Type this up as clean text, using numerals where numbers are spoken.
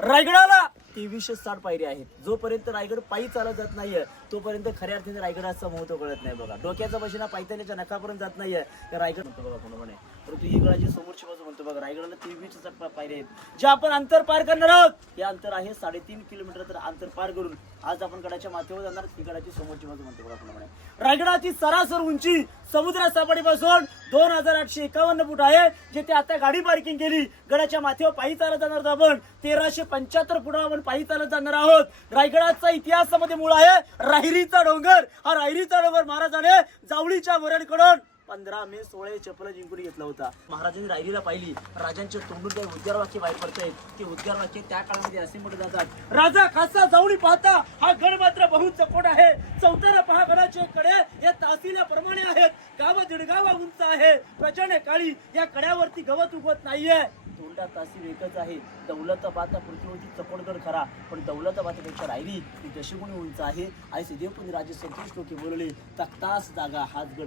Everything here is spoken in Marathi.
रायगडाला 2360 पायऱ्या आहेत. जोपर्यंत रायगड पायी चालत जात नाहीये तोपर्यंत खऱ्या अर्थाने रायगडाचं महत्व कळत नाही बघा. डोक्याचा बशिना पायथ्याच्या नखापर्यंत जात नाहीये तर रायगड म्हणतो बघा कोणाने. परंतु ही गडाची समोरची बाजू म्हणतो बघा रायगडाला 2360 पायऱ्या आहेत. जे आपण अंतर पार करणार आहोत हे अंतर आहे 3.5 किलोमीटर. तर अंतर पार करून आज आपण गडाच्या माथ्यावर जाणार. ही गडाची समोरची बाजू म्हणतो बघा कोणाने. रायगडाची सरासर उंची समुद्र सपाटीपासून 2851 फूट आहे. जिथे आता गाडी पार्किंग केली गडाच्या माथ्यावर पायी चालत जाणार आहोत आपण. 1375 फुट आपण पायी चालत जाणार आहोत. रायगडाचा इतिहासामध्ये मूळ आहे राहिरीचा डोंगर. हा राहिरीचा डोंगर महाराजाने जावळीच्या वरणकडून 15 मे 16 चपला जिंकून घेतला होता. महाराजांनी रायरीला पाहिली. राजांच्या तोंडून काही उद्गार वाक्य बाहेर पडतायत. ते उद्गार वाक्य त्या काळामध्ये असे म्हटले जातात. राजा खासा जावळी पाहता हा गड मात्र बहुत चकोट आहे. चौथ्याला पहा गडाचे कडे या तासील्या प्रमाणे आहेत. गाव दीडगावा उंच आहे. प्रचंड काळी या कड्यावरती गवत उगवत नाहीये. तोंडा तासीर एकच आहे. दौलताबाद पृथ्वीवरती चकोटगड खरा पण दौलताबादपेक्षा रायरी ही दशगुणी उंच आहे. आणि देवपुनी राजे 37 लोक बोलले तख्तास जागा हाच गड